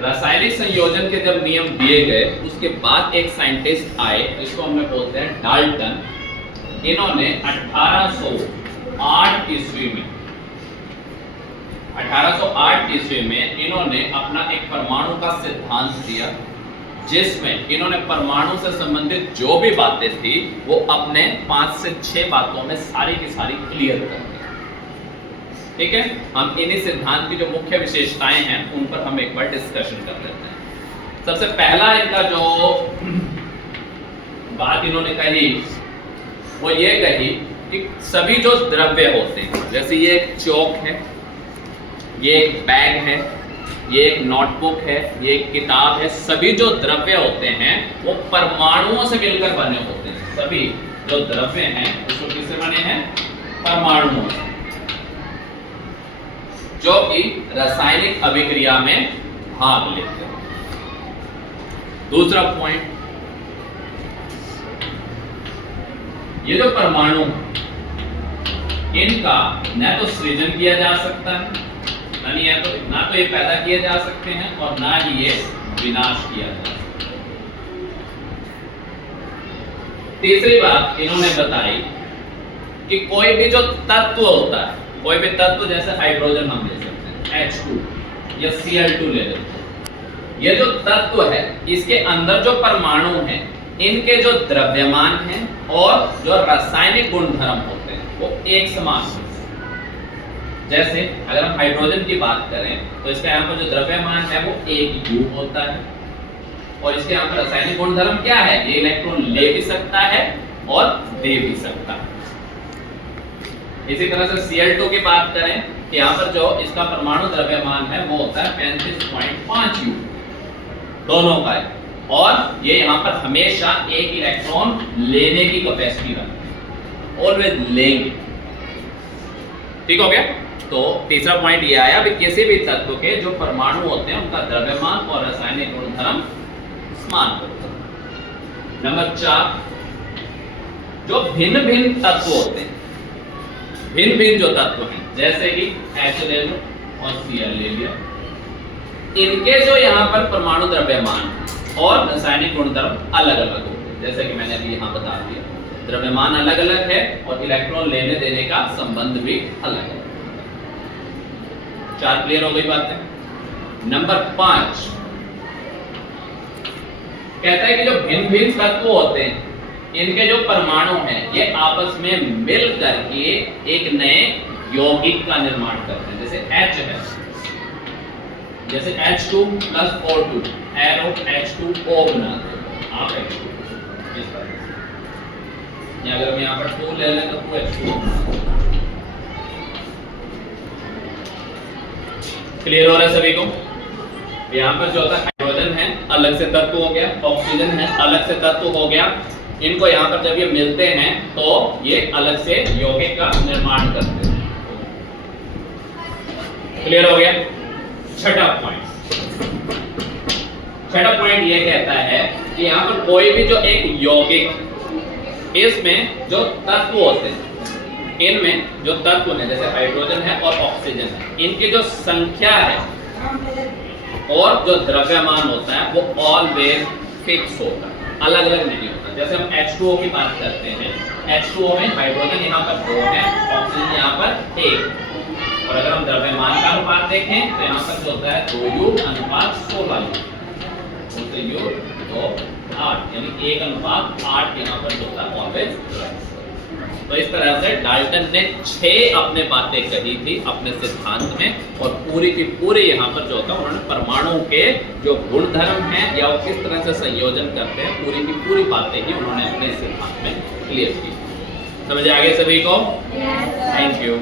रासायनिक संयोजन के जब नियम दिए गए उसके बाद एक साइंटिस्ट आए, इसको हम लोग बोलते हैं डाल्टन। इन्होंने 1808 ईस्वी में इन्होंने अपना एक परमाणु का सिद्धांत दिया, जिसमें इन्होंने परमाणु से संबंधित जो भी बातें थी वो अपने 5 से 6 बातों में सारी की सारी क्लियर कर दी। ठीक है, हम इन्हीं सिद्धांत की जो मुख्य विशेषताएं हैं उन पर हम एक बार डिस्कशन कर लेते हैं। सबसे पहला इनका जो बात इन्होंने कही वो ये कही कि सभी जो द्रव्य होते हैं, जैसे ये एक चौक है, ये एक बैग है, ये एक नोटबुक है, ये एक किताब है, सभी जो द्रव्य होते हैं वो परमाणुओं से मिलकर बने होते हैं। सभी जो द्रव्य हैं वो किससे बने हैं? परमाणुओं से, जो कि रासायनिक अभिक्रिया में भाग लेते हैं। दूसरा पॉइंट, ये जो परमाणु इनका न तो सृजन किया जा सकता है, ना तो ये पैदा किए जा सकते हैं और ना ही ये विनाश किया जा सकता है। तीसरी बात इन्होंने बताई कि कोई भी जो तत्व होता है, कोई भी तत्व जैसे हाइड्रोजन हम ले सकते हैं H2 या Cl2 ले लेते हैं, ये जो तत्व है इसके अंदर जो परमाणु हैं इनके जो द्रव्यमान हैं और जो रासायनिक गुणधर्म होते हैं वो एक समान होते हैं। जैसे अगर हम हाइड्रोजन की बात करें तो इसका यहाँ पर जो द्रव्यमान है वो 1 U होता है और इसके यहाँ पर रासायनिक गुणधर्म क्या है? ये इलेक्ट्रॉन ले भी सकता है और दे भी सकता है। इसी तरह से Cl2 की बात करें कि यहाँ पर जो इसका परमाणु द्रव्यमान है वो होता है 35.5 U, दोनों का है, और ये यहाँ पर हमेशा एक इलेक्ट्रॉन लेने की कैपेसिटी रखते हैं, ऑलवेज लेंगे। ठीक हो गया? तो तीसरा पॉइंट ये आया कि किसी भी तत्व के जो परमाणु होते हैं उनका द्रव्यमान और रासायनिक गुणधर्म समान होते हैं। नंबर 4, जो भिन्न भिन्न तत्व होते हैं, भिन्न भिन्न जो तत्व हैं जैसे कि H ले लो और Cl ले लिया, इनके जो यहाँ पर परमाणु द्रव्यमान और रासायनिक गुणधर्म अलग अलग होते हैं। जैसे कि मैंने अभी यहाँ बता दिया, द्रव्यमान अलग अलग है और इलेक्ट्रॉन लेने देने का संबंध भी अलग है। 4 क्लियर हो गई बातें। नंबर 5 कहता है कि जो भिन्न भिन्न तत्व होते हैं इनके जो परमाणु हैं ये आपस में मिल करके एक नए यौगिक का निर्माण करते हैं। जैसे H है, जैसे H2 plus O2, arrow H2O बनाते हैं आप H2 इस तरह से। अगर हम यहाँ पर 2 ले लें तो 2H2। क्लियर हो रहा है सभी को? यहाँ पर जो होता है हाइड्रोजन है अलग से तत्व हो गया, ऑक्सीजन है अलग से तत्व हो गया, इनको यहाँ पर जब ये मिलते हैं तो ये अलग से यौगिक का निर्माण करते हैं। क्लियर हो गया? छठा पॉइंट ये कहता है कि यहाँ पर कोई भी जो एक यौगिक, इसमें जो तत्व होते हैं, इनमें जो तत्व हैं जैसे हाइड्रोजन है और ऑक्सीजन है, इनकी जो संख्या है और जो द्रव्यमान होता है वो ऑलवेज फिक्स होता है, अलग अलग नहीं होता। जैसे हम H2O की बात करते हैं, H2O में हाइड्रोजन यहाँ पर 2 है, ऑक्सीजन यहाँ पर 1, और अगर हम द्रव्यमान का अनुपात देखें तो यहाँ पर जो होता है 2U अनुपात 16U, तो U 2 8, यानी 1:8 यहाँ पर जो होता है ऑलवेज। तो इस तरह से डाल्टन ने 6 अपने बातें कही थी अपने सिद्धांत में, और पूरी की पूरी यहाँ पर जो होता है उन्होंने परमाणु के जो गुणधर्म हैं या वो किस तरह से संयोजन करते हैं, पूरी की पूरी बातें ही उन्होंने अपने सिद्धांत में क्लियर की। समझ आ गए सभी को? Thank you.